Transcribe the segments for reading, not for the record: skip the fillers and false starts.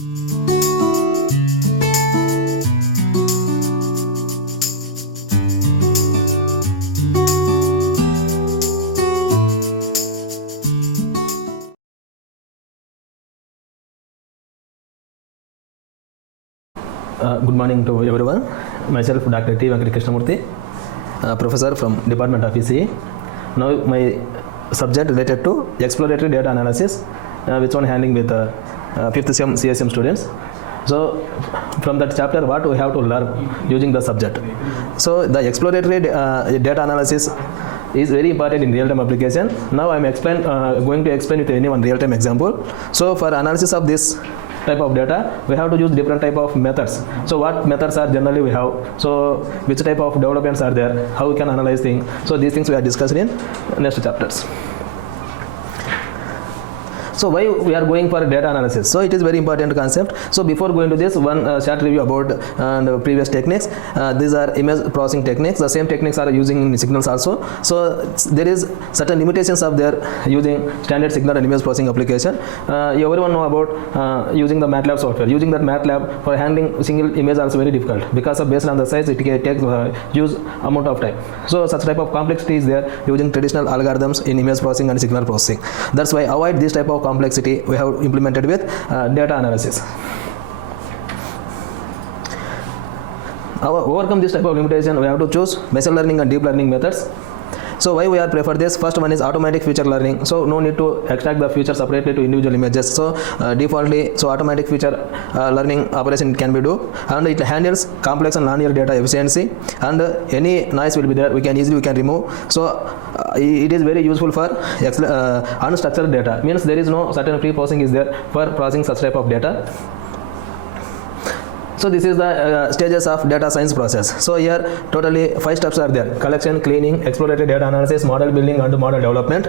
Good morning to everyone. Myself Dr. T. Venkata Krishnamurthy, professor from Department of ECE. Now my subject related to Exploratory Data Analysis, which one handling with 5th sem CSM students. So from that chapter what we have to learn using the subject. So the Exploratory Data Analysis is very important in real-time application. Now I am going to explain with any one real-time example. So for analysis of this type of data, we have to use different type of methods. So what methods are generally we have, so which type of developments are there, how we can analyze things. So these things we are discussed in next chapters. So why we are going for data analysis? So it is very important concept. So before going to this, one short review about the previous techniques. These are image processing techniques. The same techniques are using in signals also. So there is certain limitations of their using standard signal and image processing application. Everyone know about using the MATLAB software. Using that MATLAB for handling single image also very difficult because of based on the size it takes huge amount of time. So such type of complexity is there using traditional algorithms in image processing and signal processing. That's why avoid this type of complexity we have implemented with data analysis. Overcome this type of limitation, we have to choose machine learning and deep learning methods. So why we are prefer this? First one is automatic feature learning. So no need to extract the feature separately to individual images. So defaultly, so automatic feature learning operation can be do, and it handles complex and non-linear data efficiency, and any noise will be there. We can remove. So it is very useful for unstructured data. Means there is no certain pre-processing is there for processing such type of data. So this is the stages of data science process. So here totally 5 steps are there: collection, cleaning, exploratory data analysis, model building and model development.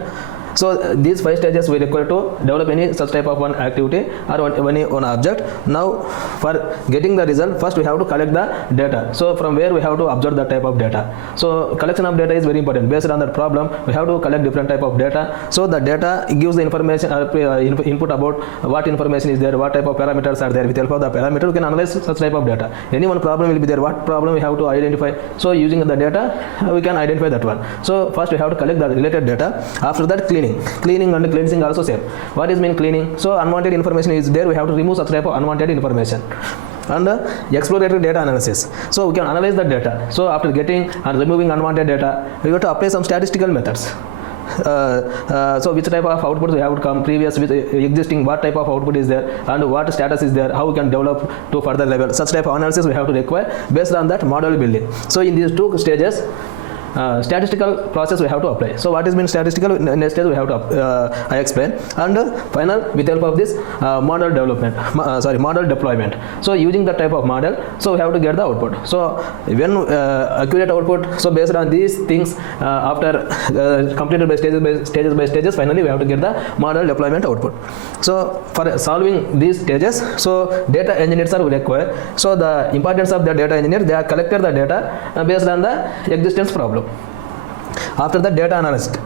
So these 5 stages we require to develop any such type of one activity or one object. Now for getting the result, first we have to collect the data. So from where we have to observe that type of data. So collection of data is very important. Based on that problem, we have to collect different type of data. So the data gives the information input about what information is there, what type of parameters are there. With the help of the parameter, we can analyze such type of data. Any one problem will be there. What problem we have to identify. So using the data, we can identify that one. So first we have to collect the related data. After that, cleaning and cleansing also same. What is mean cleaning? So unwanted information is there, we have to remove such type of unwanted information. And exploratory data analysis, so we can analyze the data. So after getting and removing unwanted data, we have to apply some statistical methods. So which type of output we have to come previous with existing, what type of output is there and what status is there, how we can develop to further level. Such type of analysis we have to require. Based on that, model building. So in these 2 stages, statistical process we have to apply. So what is mean statistical? Next stage we have to I explain. And final, with help of this model development, model deployment. So using the type of model, so we have to get the output. So when accurate output, so based on these things, after completed by stages, finally we have to get the model deployment output. So for solving these stages, so data engineers are required. So the importance of the data engineer, they have collected the data based on the existence problem. After that, data analyst,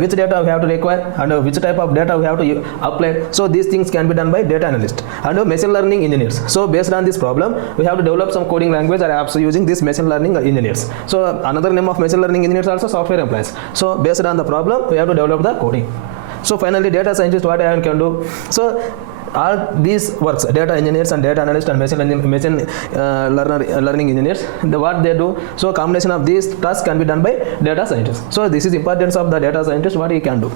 which data we have to require and which type of data we have to apply. So these things can be done by data analyst and machine learning engineers. So based on this problem, we have to develop some coding language or apps using this machine learning engineers. So another name of machine learning engineers also software employees. So based on the problem, we have to develop the coding. So finally, data scientist, what I can do? So all these works, data engineers and data analysts and machine learning engineers, what they do, so combination of these tasks can be done by data scientists. So this is importance of the data scientist, what he can do.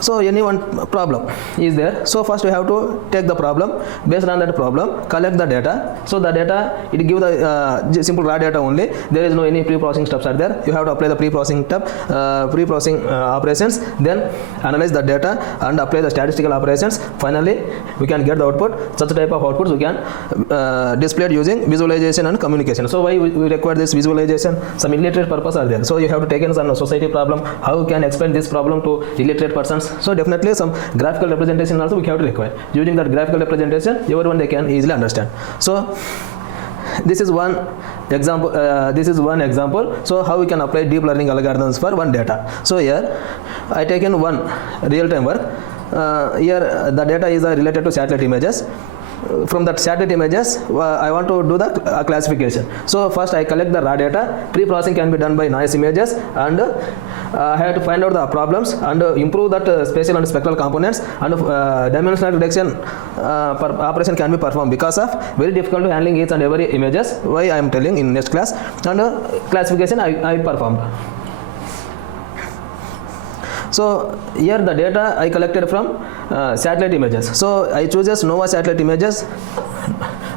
So any one problem is there. So first we have to take the problem. Based on that problem, collect the data. So the data, it give the simple raw data only. There is no any pre-processing steps are there. You have to apply the pre-processing step, operations. Then analyze the data and apply the statistical operations. Finally, we can get the output. Such type of outputs we can display using visualization and communication. So why we require this visualization? Some illiterate purpose are there. So you have to take in some society problem. How you can explain this problem to illiterate persons? So definitely some graphical representation also we have to require. Using that graphical representation, everyone they can easily understand. So this is one example. So how we can apply deep learning algorithms for one data. So here I taken one real-time work. here the data is related to satellite images. From that satellite images, I want to do the classification. So first I collect the raw data. Pre-processing can be done by noise images, and I have to find out the problems and improve that spatial and spectral components, and dimensional reduction operation can be performed because of very difficult to handling each and every images. Why I am telling in next class. And classification I performed. So here the data I collected from satellite images. So I choose NOVA satellite images.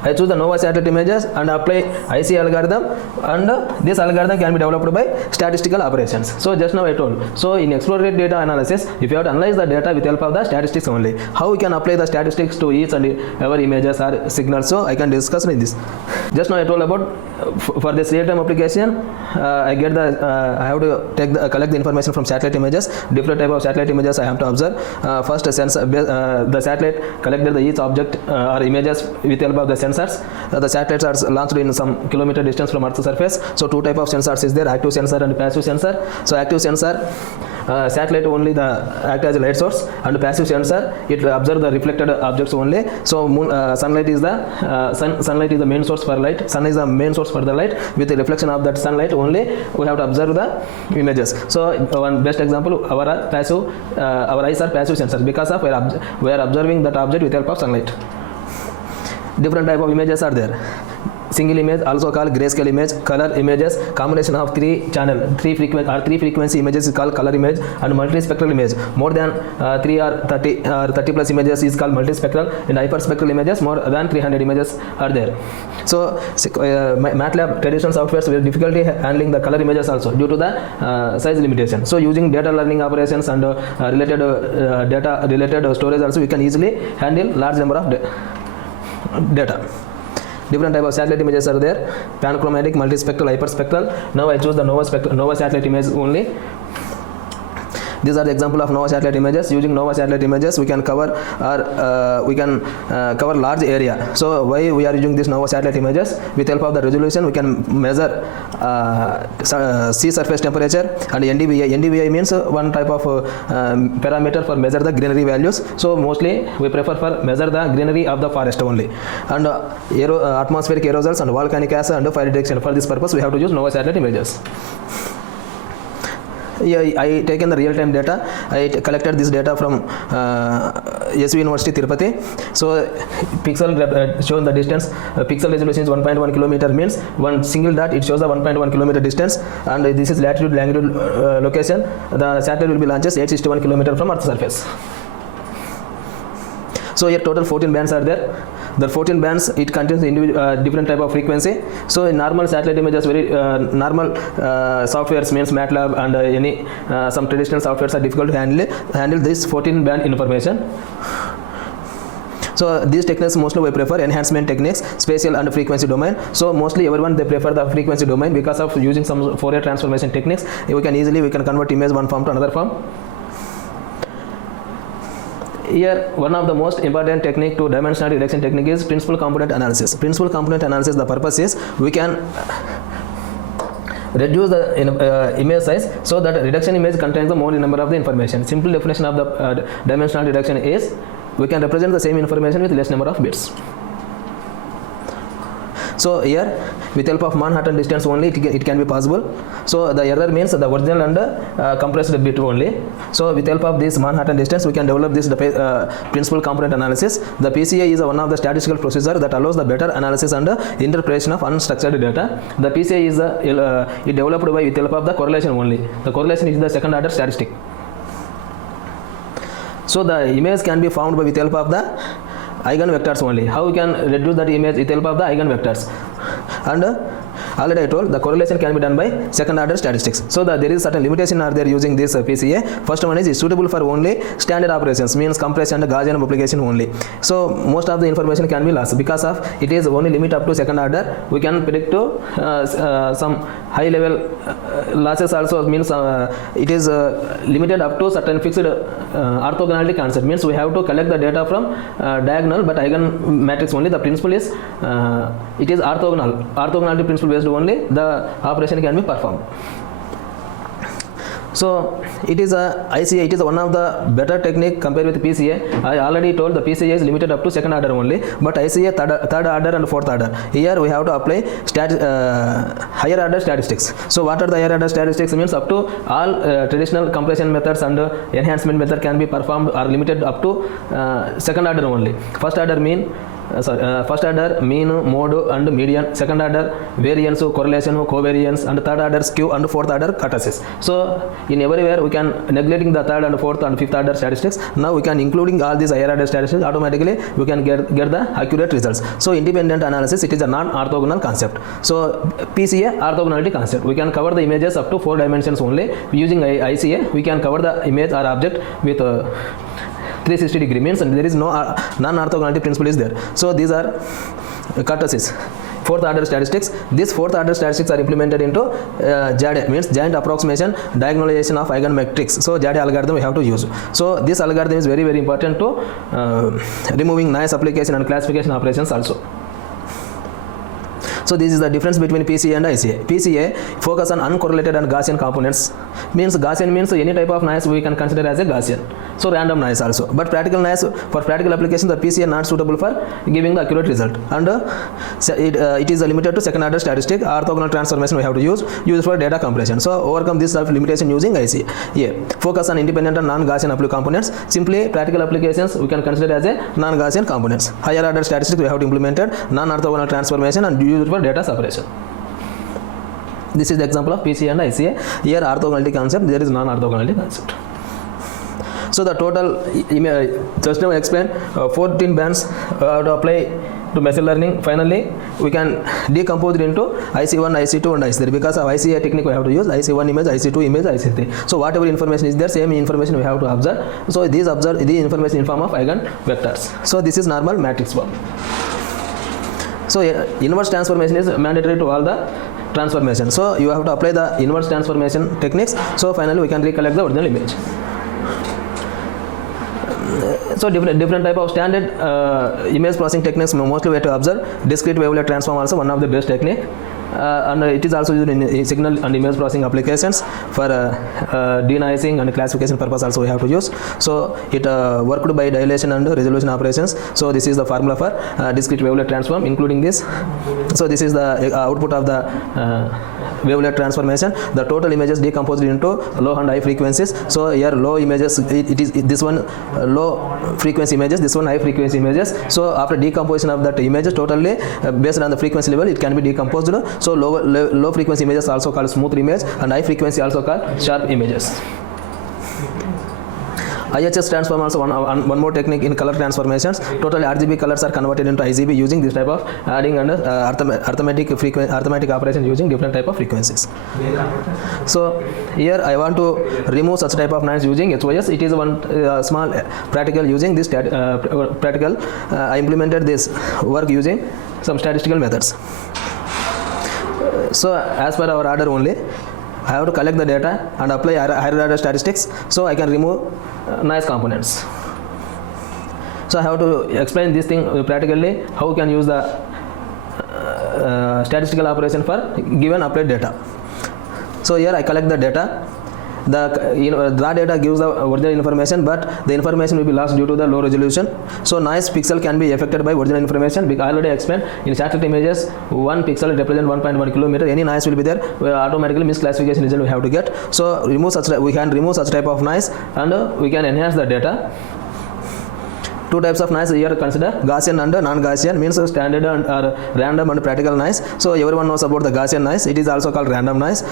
I choose the NOVA satellite images and apply IC algorithm, and this algorithm can be developed by statistical operations. So just now I told. So in exploratory data analysis, if you have to analyze the data with help of the statistics only, how we can apply the statistics to each and every images or signals. So I can discuss in this. Just now I told about for this real-time application, I get the I have to collect the information from satellite images. Different type of satellite images I have to observe. First, the satellite collected each object or images with help of the sensors. The satellites are launched in some kilometer distance from Earth's surface. So two type of sensors is there: active sensor and passive sensor. So active sensor, satellite only act as a light source, and passive sensor it observe the reflected objects only. So sunlight is the main source for light. Sun is the main source for the light. With the reflection of that sunlight only, we have to observe the images. So one best example, our eyes are passive sensors because of we are observing that object with help of sunlight. Different type of images are there. Single image, also called grayscale image, color images, combination of three frequency images is called color image, and multispectral image. More than 3 or 30 plus images is called multispectral, and hyperspectral images more than 300 images are there. So MATLAB traditional softwares were difficulty handling the color images also due to the size limitation. So using data learning operations and related storage also, we can easily handle large number of data. Different type of satellite images are there: panchromatic, multispectral, hyperspectral. Now I choose the NOVA satellite image only. These are the example of NOVA satellite images. Using NOVA satellite images, we can cover cover large area. So why we are using this NOVA satellite images? With help of the resolution, we can measure sea surface temperature and NDVI. NDVI means one type of parameter for measure the greenery values. So mostly we prefer for measure the greenery of the forest only. And atmospheric aerosols and volcanic acid and fire detection. For this purpose, we have to use NOVA satellite images. I taken the real-time data. I collected this data from SV University Tirupati. So pixel shown the distance. Pixel resolution is 1.1 kilometer, means one single dot it shows the 1.1 kilometer distance, and this is latitude longitude location. The satellite will be launched 861 kilometer from Earth's surface. So here total 14 bands are there. The 14 bands, it contains different type of frequency. So in normal satellite images, very normal softwares means MATLAB and any some traditional softwares are difficult to handle this 14 band information. So these techniques mostly we prefer enhancement techniques, spatial and frequency domain. So mostly everyone they prefer the frequency domain because of using some Fourier transformation techniques. We can convert image one form to another form. Here, one of the most important technique to dimensional reduction technique is principal component analysis. Principal component analysis, the purpose is we can reduce the image size so that reduction image contains the more number of the information. Simple definition of the dimensional reduction is we can represent the same information with less number of bits. So here, with help of Manhattan distance only, it can be possible. So the error means the original and compressed bit only. So with help of this Manhattan distance, we can develop this principal component analysis. The PCA is one of the statistical procedure that allows the better analysis and interpretation of unstructured data. The PCA is it developed by with help of the correlation only. The correlation is the second order statistic. So the image can be found by with help of the eigenvectors only. How we can reduce that image with help of the eigenvectors? And already I told the correlation can be done by second order statistics. So there is certain limitation are there using this PCA. First one is suitable for only standard operations, means compression and Gaussian multiplication only. So most of the information can be lost because of it is only limit up to second order. We can predict to some high level losses also, means it is limited up to certain fixed orthogonality concept, means we have to collect the data from diagonal but eigen matrix only. The principle is it is orthogonality principle based only the operation can be performed. So it is a ICA, it is one of the better technique compared with PCA. I already told the PCA is limited up to second order only, but ICA third order and fourth order. Here we have to apply higher order statistics. So what are the higher order statistics? Means up to all traditional compression methods and enhancement method can be performed are limited up to second order only. First order first order mean, mode and median, second order variance, correlation, covariance, and third order skew, and fourth order kurtosis. So in everywhere we can neglecting the third and fourth and fifth order statistics. Now we can including all these higher order statistics, automatically we can get the accurate results. So independent analysis, it is a non-orthogonal concept. So PCA orthogonality concept, we can cover the images up to 4 dimensions only. Using ICA we can cover the image or object with 360 degree, means there is no non-orthogonality principle is there. So these are kurtosis, fourth order statistics. These fourth order statistics are implemented into JADA, means joint approximation diagonalization of eigenmetrics. So JADA algorithm we have to use. So this algorithm is very important to removing noise application and classification operations also. So this is the difference between PCA and ICA. PCA focus on uncorrelated and Gaussian components. Means Gaussian means any type of noise we can consider as a Gaussian. So random noise also. But practical noise, for practical applications, the PCA not suitable for giving the accurate result. And it is limited to second order statistic. Orthogonal transformation we have to use for data compression. So overcome this limitation using ICA. Yeah. Focus on independent and non-Gaussian components. Simply practical applications we can consider as a non-Gaussian components. Higher order statistics we have to implemented non-orthogonal transformation and use for data separation. This is the example of PCA and ICA. Here orthogonality concept, there is non-orthogonality concept. So the total just now I explained 14 bands to apply to machine learning. Finally we can decompose it into IC1, IC2 and IC3. Because of ICA technique we have to use IC1 image, IC2 image, IC3. So whatever information is there, same information we have to observe. So these information in form of eigen vectors. So this is normal matrix form. So inverse transformation is mandatory to all the transformation. So you have to apply the inverse transformation techniques. So finally we can recollect the original image. So different type of standard image processing techniques mostly we have to observe. Discrete wavelet transform also one of the best technique. And it is also used in signal and image processing applications for denoising and classification purpose also we have to use. So it worked by dilation and resolution operations. So this is the formula for discrete wavelet transform, including this. So this is the output of the wavelet transformation. The total images decomposed into low and high frequencies. So here low images, it is this one low frequency images, this one high frequency images. So after decomposition of that images totally based on the frequency level, it can be decomposed. So low frequency images also called smooth image, and high frequency also called sharp images. IHS transform also one more technique in color transformations. Totally RGB colors are converted into IGB using this type of adding and arithmetic operation using different type of frequencies. So here I want to remove such type of noise using HOS. It is one small practical using this practical. I implemented this work using some statistical methods. So as per our order only, I have to collect the data and apply higher order statistics, so I can remove noise components. So I have to explain this thing practically, how we can use the statistical operation for given applied data. So here I collect the data. The raw data gives the original information, but the information will be lost due to the low resolution. So noise pixel can be affected by original information. Because I already explained in satellite images, one pixel represents 1.1 kilometer. Any noise will be there. Automatically misclassification result we have to get. So we can remove such type of noise, and we can enhance the data. Two types of noise here consider Gaussian and non-Gaussian, means standard and random and practical noise. So everyone knows about the Gaussian noise. It is also called random noise.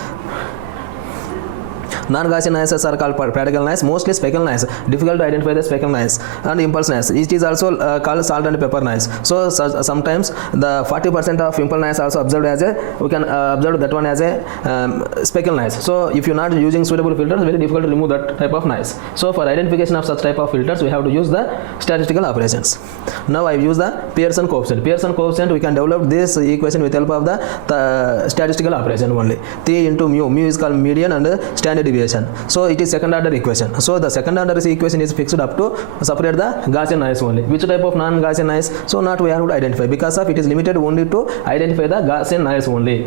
Non-Gaussian noises are called practical noise, mostly speckle noise. Difficult to identify the speckle noise. And impulse noise, it is also called salt and pepper noise. So sometimes the 40% of impulse noise also observed as we can observe that one as a speckle noise. So if you are not using suitable filters, very difficult to remove that type of noise. So for identification of such type of filters, we have to use the statistical operations. Now I use the Pearson coefficient. Pearson coefficient, we can develop this equation with help of the statistical operation only. 3 into mu. Mu is called median and standard deviation. So it is second order equation. So the second order equation is fixed up to separate the Gaussian noise only. Which type of non-Gaussian noise? So not we have to identify, because of it is limited only to identify the Gaussian noise only.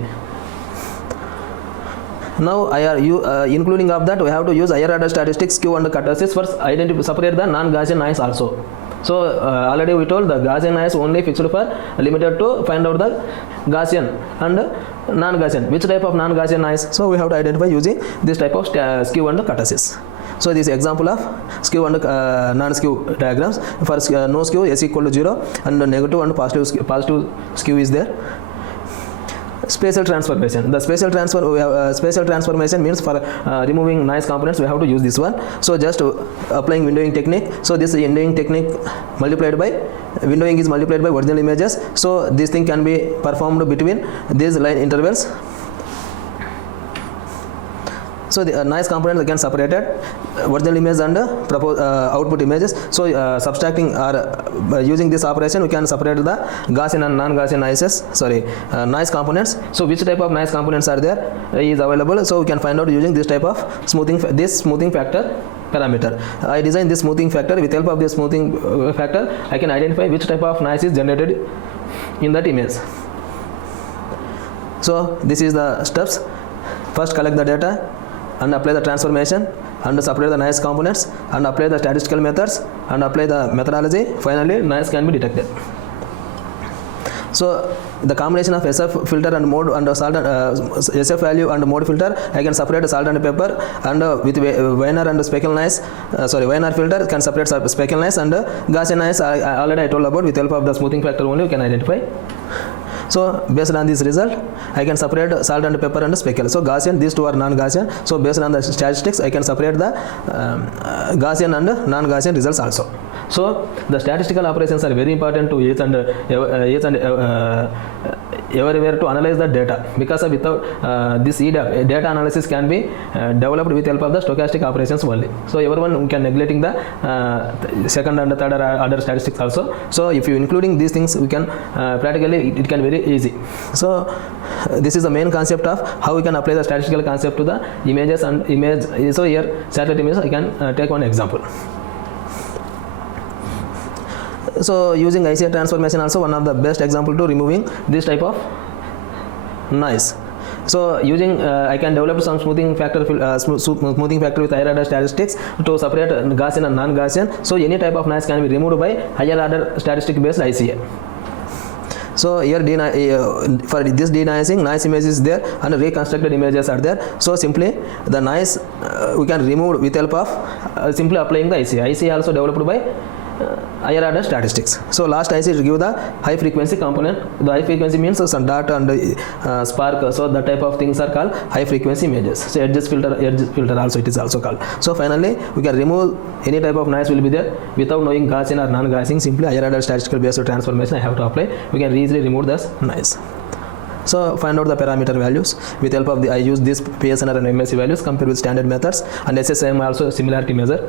Now including of that, we have to use higher order statistics, skew and kurtosis for separate the non-Gaussian noise also. So already we told the Gaussian noise only fixed for limited to find out the Gaussian and non-Gaussian. Which type of non-Gaussian noise? So we have to identify using this type of skew and kurtosis. So this is example of skew and non-skew diagrams. For no skew, S equal to 0, and negative and positive skew is there. Spatial transformation. The spatial transformation means for removing noise components we have to use this one. So just applying windowing technique. So this windowing technique multiplied by windowing is multiplied by original images. So this thing can be performed between these line intervals. So the noise components again separated, original image and output images. So subtracting or using this operation we can separate the Gaussian and non-Gaussian noise components. So which type of noise components are there is available. So we can find out using this type of smoothing factor parameter. I designed this smoothing factor. With help of this smoothing factor, I can identify which type of noise is generated in that image. So this is the steps. First collect the data and apply the transformation and separate the noise components and apply the statistical methods and apply the methodology. Finally noise can be detected. So the combination of SF filter and mode and salt and SF value and mode filter, I can separate salt and pepper, and with Weiner and speckle noise, Weiner filter can separate speckle noise, and Gaussian noise already I told about. With help of the smoothing factor only we can identify. So based on this result, I can separate salt and pepper and speckle. So Gaussian, these two are non-Gaussian. So based on the statistics, I can separate the Gaussian and non-Gaussian results also. So the statistical operations are very important to each and everywhere to analyze the data, because without this EDA, data analysis can be developed with help of the stochastic operations only. So everyone can neglecting the second and third order statistics also. So if you including these things, we can practically it can very easy. So this is the main concept of how we can apply the statistical concept to the images and image. So here satellite image, I can take one example. So using ICA transformation also one of the best example to removing this type of noise. So using I can develop some smoothing factor smoothing factor with higher order statistics to separate Gaussian and non-Gaussian. So any type of noise can be removed by higher order statistic based ICA. So here for this denoising, noise image is there and reconstructed images are there. So simply the noise we can remove with help of simply applying the ICA. ICA also developed by higher order statistics. So last IC is give the high frequency component. The high frequency means some dot and spark. So that type of things are called high frequency images. So edge filter also it is also called. So finally we can remove any type of noise will be there without knowing Gaussian or non-Gaussian. Simply higher order statistical based transformation I have to apply. We can easily remove this noise. So find out the parameter values with help of I use this PSNR and MSC values compared with standard methods, and SSIM also similarity measure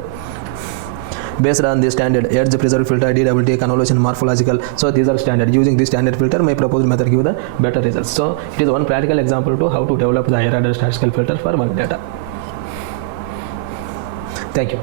based on the standard edge preserved filter, DWT, convolution, morphological. So these are standard. Using this standard filter, my proposed method give the better results. So it is one practical example to how to develop the higher order statistical filter for one data. Thank you.